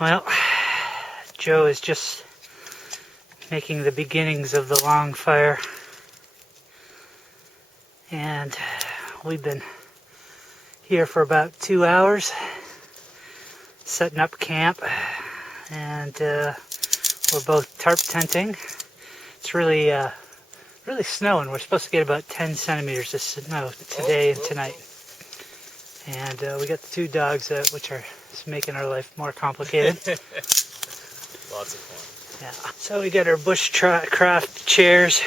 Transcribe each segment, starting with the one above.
Well, Joe is just making the beginnings of the long fire, and we've been here for about 2 hours setting up camp, and we're both tarp tenting. It's really snowing. We're supposed to get about 10 centimeters of snow today and tonight. And we got the 2 dogs out, which are making our life more complicated. Lots of fun. Yeah. So we got our bushcraft chairs.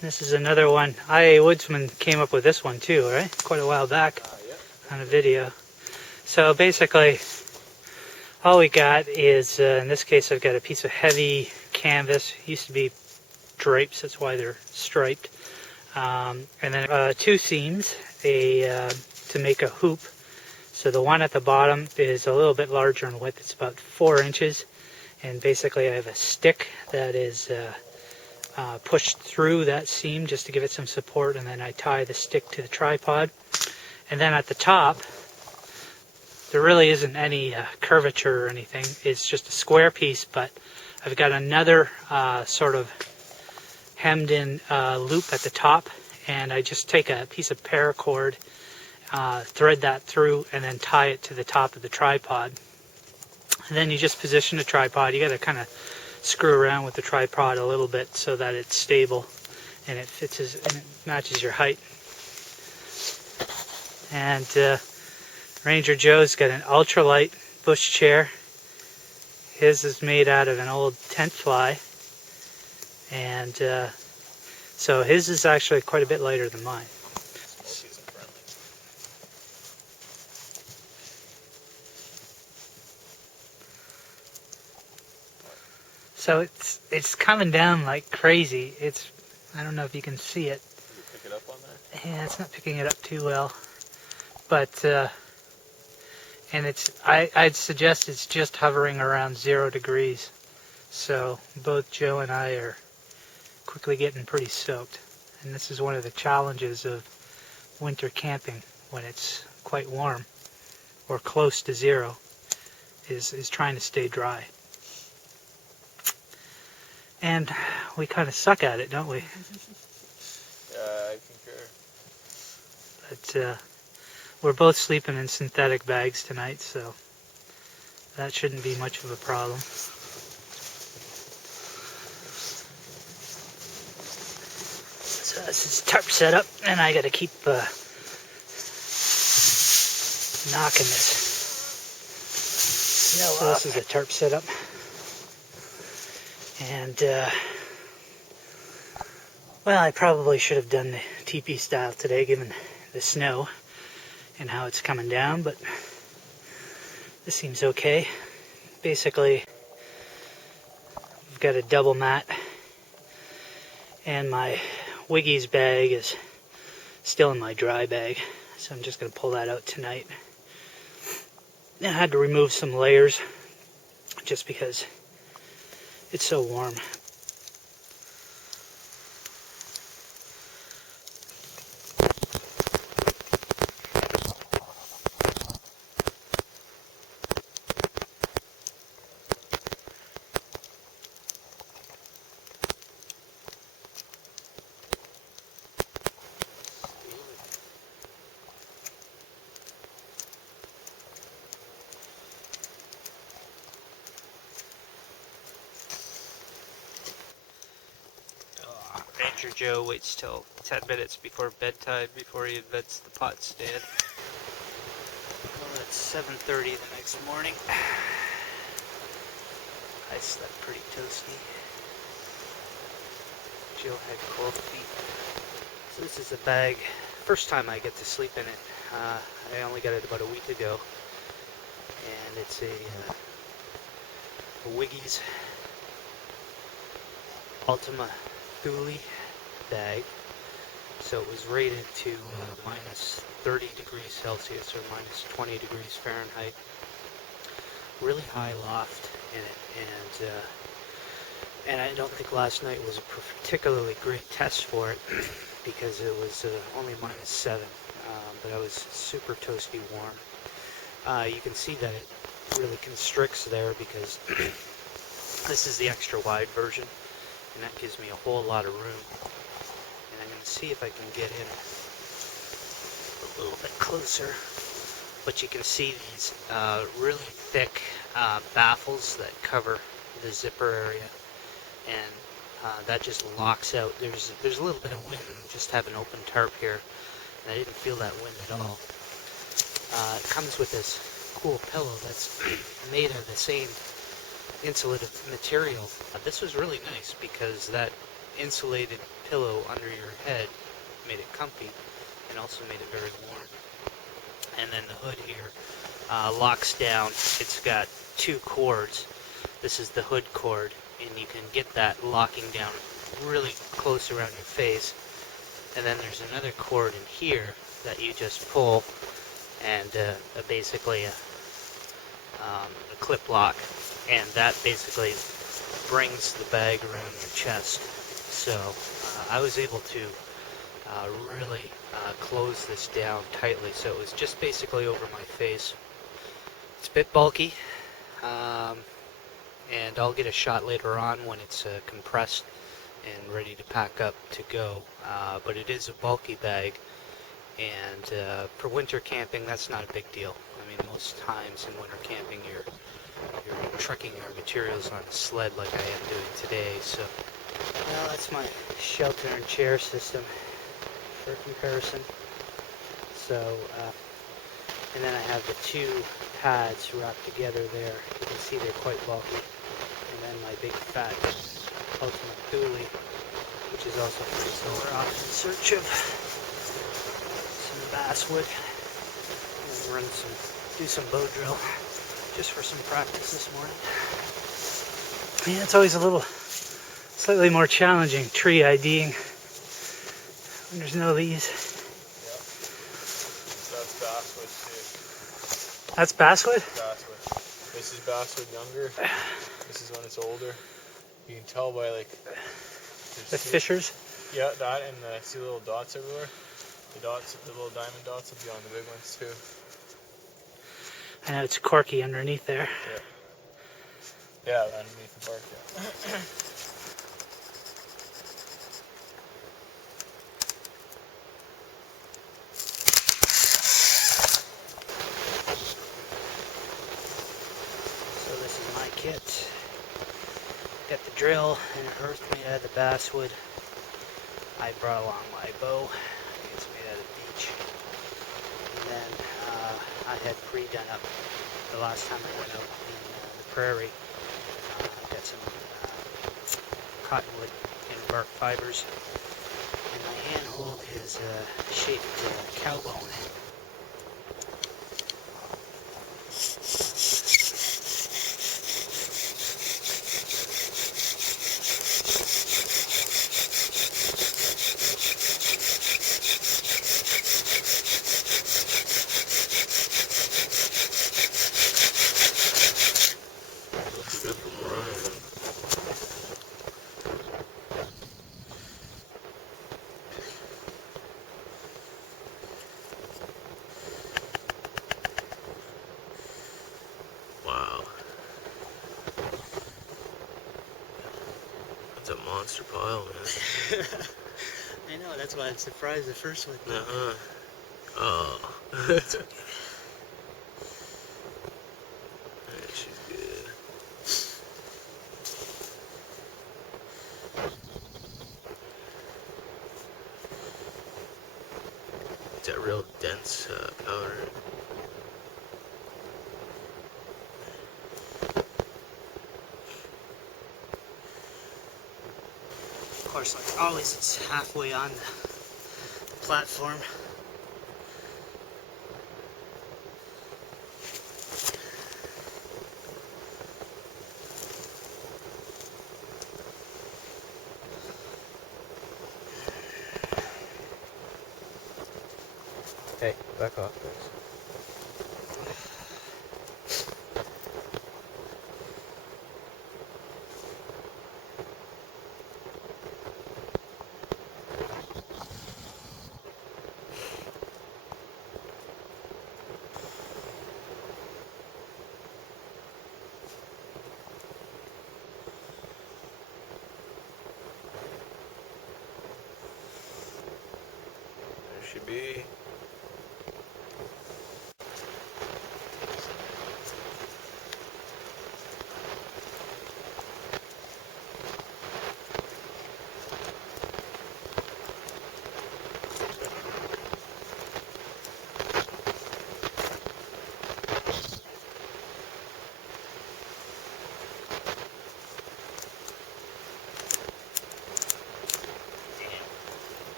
This is another one. I.A. Woodsman came up with this one too, right? Quite a while back on a video. So basically, all we got is, in this case, I've got a piece of heavy canvas. Used to be drapes, that's why they're striped. And then 2 seams to make a hoop. So the one at the bottom is a little bit larger in width. It's about 4 inches. And basically I have a stick that is pushed through that seam just to give it some support. And then I tie the stick to the tripod. And then at the top, there really isn't any curvature or anything. It's just a square piece, but I've got another sort of hemmed in loop at the top, and I just take a piece of paracord, thread that through, and then tie it to the top of the tripod. And then you just position the tripod. You got to kind of screw around with the tripod a little bit so that it's stable and it fits and it matches your height. And Ranger Joe's got an ultralight bush chair. His is made out of an old tent fly, and so his is actually quite a bit lighter than mine. So it's coming down like crazy. I don't know if you can see it. Did you pick it up on that? Yeah, it's not picking it up too well, but and I'd suggest it's just hovering around 0 degrees. So both Joe and I are quickly getting pretty soaked. And this is one of the challenges of winter camping when it's quite warm or close to 0, is trying to stay dry. And we kind of suck at it, don't we? I concur. But we're both sleeping in synthetic bags tonight, so that shouldn't be much of a problem. So this is tarp setup, and I got to keep knocking this snow off. This is a tarp setup, and well, I probably should have done the teepee style today, given the snow and how it's coming down, but this seems okay. Basically, I've got a double mat, and my Wiggy's bag is still in my dry bag, so I'm just going to pull that out tonight. I had to remove some layers just because it's so warm. Ranger Joe waits till 10 minutes before bedtime before he invents the pot stand. Well, it's 7:30 the next morning. I slept pretty toasty. Joe had cold feet. So this is a bag. First time I get to sleep in it. I only got it about a week ago. And it's a Wiggy's Ultima Thule bag. So it was rated to minus 30 degrees Celsius or minus 20 degrees Fahrenheit. Really high loft in it, and I don't think last night was a particularly great test for it because it was only minus 7. but I was super toasty warm. You can see that it really constricts there because this is the extra wide version, and that gives me a whole lot of room. And I'm going to see if I can get in a little bit closer. But you can see these really thick baffles that cover the zipper area, and that just locks out. There's a little bit of wind. Just have an open tarp here, and I didn't feel that wind at all. It comes with this cool pillow that's made of the same insulative material. This was really nice because that insulated pillow under your head made it comfy and also made it very warm. And then the hood here locks down. It's got two cords. This is the hood cord, and you can get that locking down really close around your face. And then there's another cord in here that you just pull, and basically a clip lock, and that basically brings the bag around your chest. So I was able to really close this down tightly, so it was just basically over my face. It's a bit bulky, and I'll get a shot later on when it's compressed and ready to pack up to go. But it is a bulky bag, and for winter camping, that's not a big deal. I mean, most times in winter camping, you're trucking your materials on a sled like I am doing today. So, well, that's my shelter and chair system for comparison. So, and then I have the two pads wrapped together there. You can see they're quite bulky. And then my big fat ultimate dually, which is also pretty. So we're off in search of some basswood and do some bow drill just for some practice this morning. Yeah, it's always a little slightly more challenging tree IDing when there's no leaves. Yep. So that's basswood too. That's basswood? Basswood. This is basswood younger. This is when it's older. You can tell by like The fissures? Yeah, that, and see the little dots everywhere. The little diamond dots will be on the big ones too. I know it's corky underneath there. Yeah, underneath the bark, yeah. So this is my kit. Got the drill and an earth made out of the basswood. I brought along my bow. It's made out of beech. And then I had pre-done up the last time I went out in the prairie. Got some cottonwood and bark fibers. And my handhold is shaped cow bone. Wow. That's a monster pile, man. I know, that's why I'm surprised the first one. Oh. It's okay. Yeah, she's good. It's a real dense powder. Of course, like always, it's halfway on the platform. Hey, back off, guys. should be.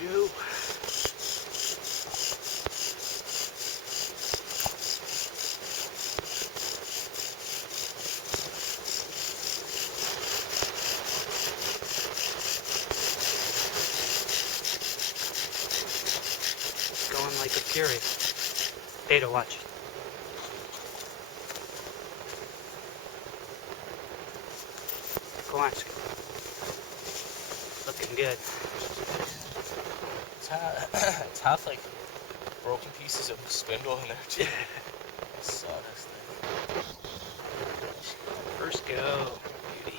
Joe. Going like a fury. Beta, watch. Go on, Scott. Looking good. It's half like broken pieces of spindle in there too. I saw this thing. First go. Beauty.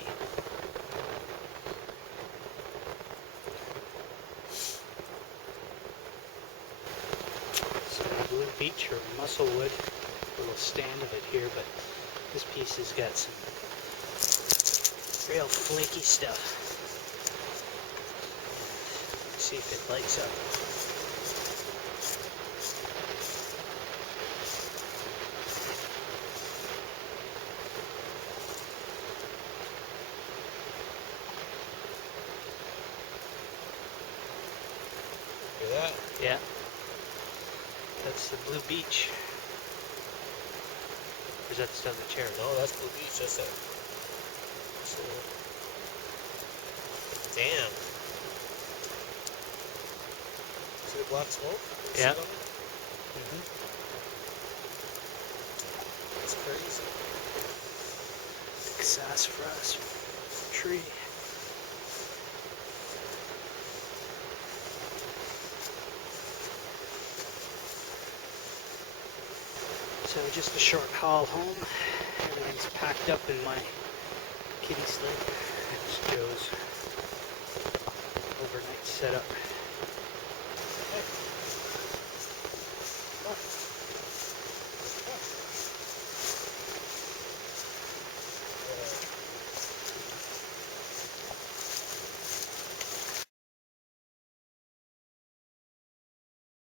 So blue beech or musclewood. Little stand of it here, but this piece has got some real flaky stuff. Let's see if it lights up. Hear that? Yeah. That's the blue beech. Or is that still the cherry? No, that's blue beach. That's it. Damn. See the black smoke? Yeah. That's crazy. Big sassafras tree. So just a short haul home. Everything's packed up in my kitty sled. It's Joe's overnight setup.